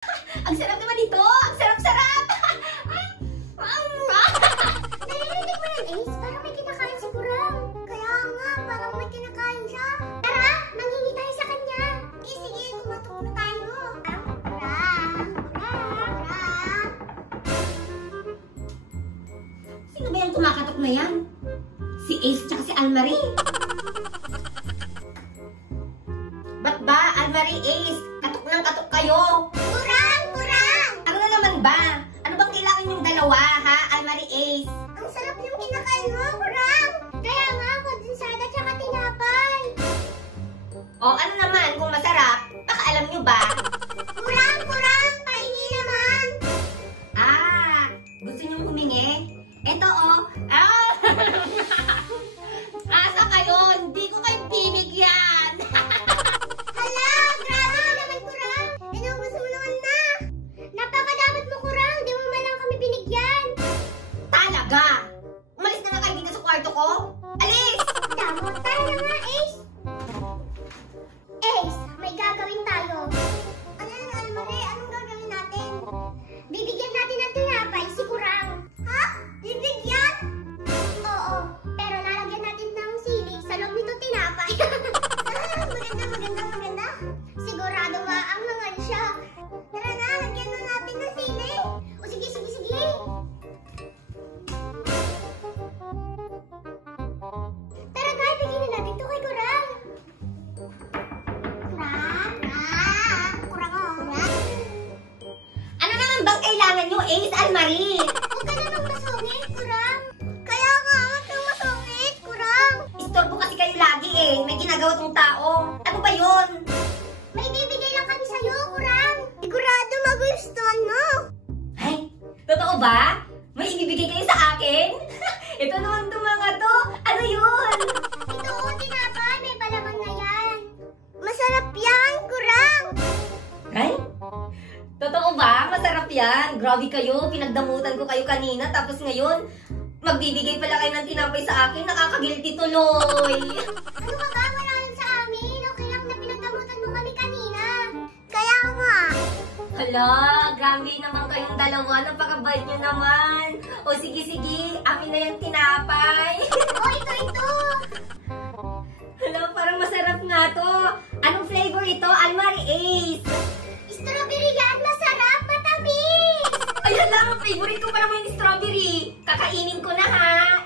Ang sarap naman ito! Ang sarap-sarap! Narinig mo yan, Ace? Parang may kinakain si Kurang. Kaya nga, parang may kinakain siya. Tara, manghingi tayo sa kanya. Sige, kumatok na tayo. Kurang. Sino ba yung kumakatok na yan? Si Ace tsaka si Almarie. Ba't ba, Almarie, Ace? Katok ng katok kayo. Kurang! Ano na naman ba? Ano bang kailangan yung dalawa, ha, Almarie, Ace? Ang sarap yung kinakain mo, Kurang. Kaya nga, kondensada tsaka tinapay. O, ano naman kung masarap? Baka alam nyo ba? Kurang! Pahingi naman. Ah, gusto nyo humingi? Eto, oh. Asa kayo? Hindi ko kayo bibigyan. Hala, grabe ka naman, Kurang. Inubos mo naman na. Napakadamot mo, Kurang. Di mo man lang kami binigyan. Talaga? Umalis na nga kayo dito sa kwarto ko? Alis! Damot, tara na nga, Ace. Ace, may gagawin tayo. Ano na, Almarie? Anong gagawin natin? Bibigyan natin ng tinapay si Kurang. Ha? Bibigyan? Oo, pero lalagyan natin ng sili sa loob nito tinapay. Maganda. Sigurado maanghangan siya. Tara na, lagyan na natin ng sili. O sige. Tara guys, bigyan na natin ito kay Kurang. Kurang. Ano naman bang kailangan nyo, Ace, Almarie? Huwag ka namang masungit, Kurang. Kaya nga, huwag kang masungit, Kurang. Istorbo kasi kayo lagi eh. May ginagawa tong tao. Ano ba yun? May bibigay lang kami sa'yo, Kurang. Sigurado magustuhan mo. Ay, totoo ba? May ibibigay kayo sa akin? Ito naman itong mga to. Ano yun? Ito, tinapay. May palaman na yan. Masarap yan, Kurang. Ay? Totoo ba? Masarap yan. Grabe kayo. Pinagdamutan ko kayo kanina. Tapos ngayon, magbibigay pala kayo ng tinapay sa akin. Nakakagilty tuloy. Ano ka ba? Wala lang sa amin. Okay lang na pinagdamutan mo kami kanina. Kaya nga. Hala, grabe naman kayong dalawa. Napakabait nyo naman. O sige, amin na yung tinapay. O, ito. Hala, parang masarap nga to. Anong flavor ito, Almarie, Ace? Strawberry yan. Masarap. Matamis. Ayan lang, favorite ko pa naman yung strawberry. Kakainin ko na, ha?